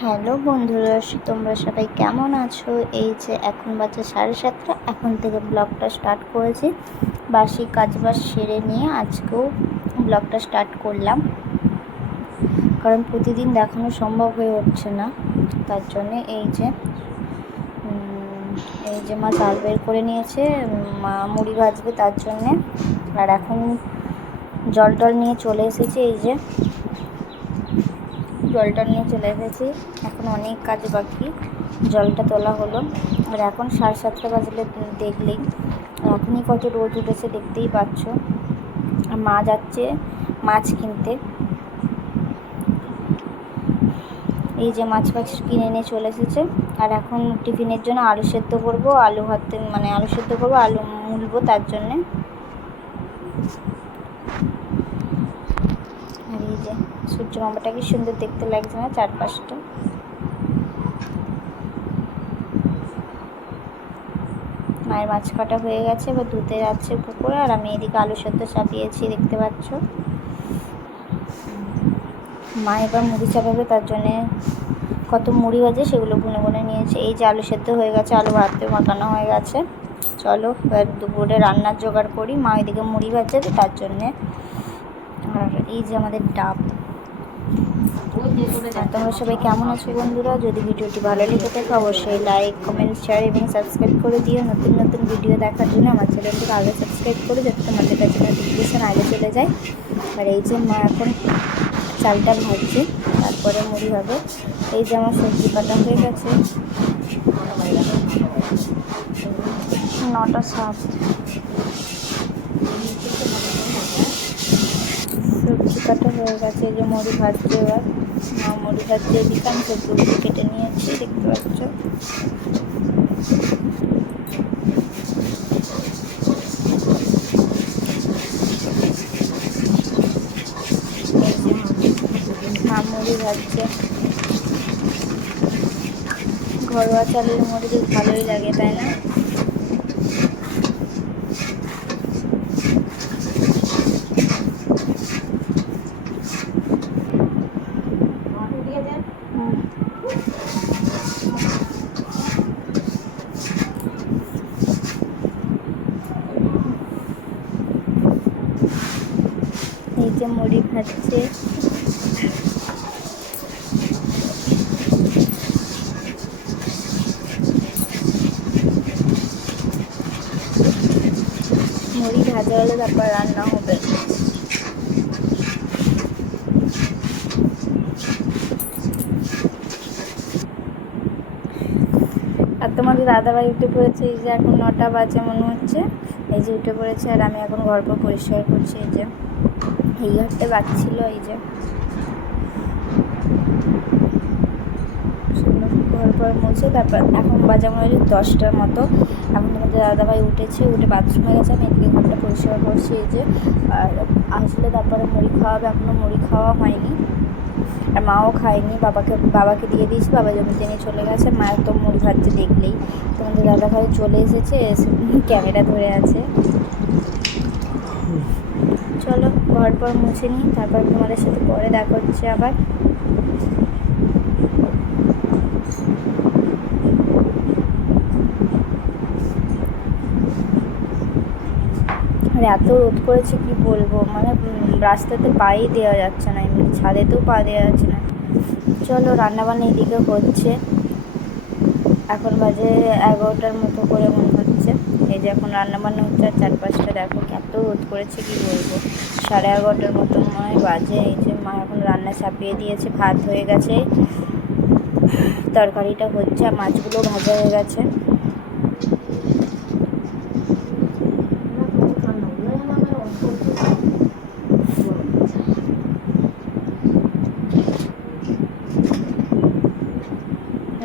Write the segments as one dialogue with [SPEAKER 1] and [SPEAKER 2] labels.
[SPEAKER 1] Hello বন্ধুরা তোমরা সবাই কেমন আছো? এই যে এখন বাজে সাড়ে সাতটা, এখন থেকে ব্লগটা স্টার্ট করেছি। বাসি কাজবাজ সেরে নিয়ে আজকেও ব্লগটা স্টার্ট করলাম। কারণ প্রতিদিন দেখানো সম্ভব হয়ে উঠছে না, তার জন্যে এই যে এই যে মা চাল বের করে নিয়েছে, মা মুড়ি ভাজবে তার জন্যে। আর এখন জল টল নিয়ে চলে এসেছে, এই যে জলটা নিয়ে চলে এসেছি। এখন অনেক কাজ বাকি। জলটা তোলা হলো। আর এখন সাড়ে সাতটা বাজলে দেখলেই। এখনই কত রোদ উঠেছে দেখতেই পাচ্ছ। আর মা যাচ্ছে মাছ কিনতে। এই যে মাছ ফাছ কিনে নিয়ে চলে এসেছে। আর এখন টিফিনের জন্য আলু সেদ্ধ করব, আলু ভাতে মানে আলু সেদ্ধ করব, আলু মুলবো তার জন্যে। আর এই যে সূর্য মামাটা কি সুন্দর দেখতে লাগছে না চারপাশটা? মায়ের মাছ কাটা হয়ে গেছে, এবার ধুতে যাচ্ছে পুকুরে, আর আমি এদিকে আলু সেদ্ধ চাপিয়েছি, দেখতে পাচ্ছ। মা এবার মুড়ি চাপাবে, তার জন্যে কত মুড়ি ভাজে সেগুলো গুনে গুনে নিয়েছে। এই যে আলু সেদ্ধ হয়ে গেছে, আলু ভাতে মাখানো হয়ে গেছে। চলো, এবার দুপুরে রান্নার জোগাড় করি। মা ওইদিকে মুড়ি ভাজছে, তো তার জন্যে এই যে আমাদের ডাব। তোমরা সবাই কেমন আছো বন্ধুরা? যদি ভিডিওটি ভালো লেগে থাকে, অবশ্যই লাইক কমেন্ট শেয়ার এবং সাবস্ক্রাইব করে দিও। নতুন নতুন ভিডিও দেখার জন্য আমার চ্যানেলটিকে আগে সাবস্ক্রাইব করে যাতে তোমাদের কাছে নোটিফিকেশান আগে চলে যায়। আর এই যে মা এখন চালটা ভাজছে, তারপরে মুড়ি হবে। এই যে আমার সবজি কাটা হয়ে গেছে। নটা সাত সবজি কাটা হয়ে গেছে যে মরি ভাজছে এবার। মা মুড়ি ভাজছে এদিকে আমি সবজিগুলো কেটে নিয়েছি, দেখতে পাচ্ছ। মুড়ি ভাজছে। ঘরোয়া চালের মুড়ি বেশ ভালোই লাগে, তাই না? যে মুড়ি খাচ্ছে। মুড়ি ভাজা হলে তারপর রান্না হবে। আর তোমাদের দাদাভাই উঠে পড়েছে, এই যে এখন নটা বাজে মনে হচ্ছে। এই যে উঠে পড়েছে আর আমি এখন পর পরিষ্কার করছি, এই যে। এই ঘরটা বাকি ছিল এই যে। ঘর পর মুছে তারপর এখন বাজে মনে হয় দশটার মতো। এখন তোমাদের দাদাভাই উঠেছে, উঠে বাথরুমে গেছে, আমি এদিকে ঘরটা পরিষ্কার করছি এই যে। আর আসলে তারপরে মুড়ি খাওয়াবে এখনও মুড়ি খাওয়া হয়নি। আর মাও খায়নি, বাবাকে বাবাকে দিয়ে দিয়েছি, বাবা জমিতে নিয়ে চলে গেছে। মায়ের তো মুড়ি ভাজছে দেখলেই। তোমাদের দাদাভাই চলে এসেছে, এসে ক্যামেরা ধরে আছে। চলো। ঘর পর মুছে নিই, তারপর তোমাদের সাথে পরে দেখা হচ্ছে আবার। আর এত রোদ করেছে কি বলব? মানে রাস্তাতে পাই দেওয়া যাচ্ছে না, এমনি ছাদেতেও পা দেওয়া যাচ্ছে না। চলো, রান্নাবান্না এদিকে হচ্ছে। এখন বাজে এগারোটার মতো করে মনে হচ্ছে। এই যে এখন রান্নাবান্না হচ্ছে, আর চারপাশটা দেখো এত রোদ করেছে, কি বলব? সাড়ে এগারোটার মতো মনে বাজে। এই যে মা এখন রান্না চাপিয়ে দিয়েছে, ভাত হয়ে গেছে, তরকারিটা হচ্ছে, আর মাছগুলো ভাজা হয়ে গেছে।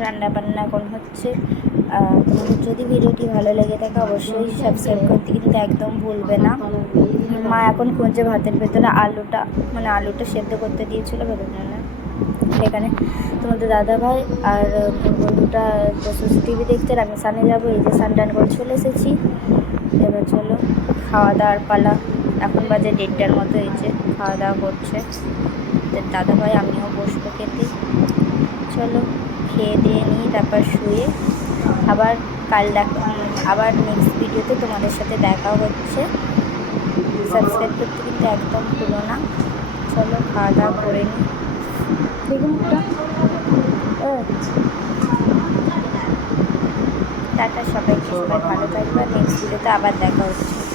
[SPEAKER 1] রান্না বান্না এখন হচ্ছে। যদি ভিডিওটি ভালো লেগে থাকে, অবশ্যই সাবস্ক্রাইব করতে কিন্তু একদম ভুলবে না। মা এখন খুঁজছে ভাতের ভেতরে আলুটা মানে আলুটা সেদ্ধ করতে দিয়েছিল ভেতরে সেখানে তোমাদের দাদা ভাই আর বন্ধুটা টিভি দেখতে আমি সানে যাব, এই যে সান টান করে চলে এসেছি। এবার চলো খাওয়া দাওয়ার পালা। এখন বাজে দেড়টার মতো যে খাওয়া দাওয়া করছে দাদাভাই, আমিও বসবো খেতে। চলো, খেয়ে দিয়ে নিই, তারপর শুয়ে। আবার কাল দেখা আবার নেক্সট ভিডিওতে তোমাদের সাথে দেখা হচ্ছে। সাবস্ক্রাইব করতে কিন্তু একদম ভুলো না। চলো খাওয়া দাওয়া করে নিই দেখুন টাটা সবাইকে সবাই ভালো থাকবে। নেক্সট ভিডিওতে আবার দেখা হচ্ছে।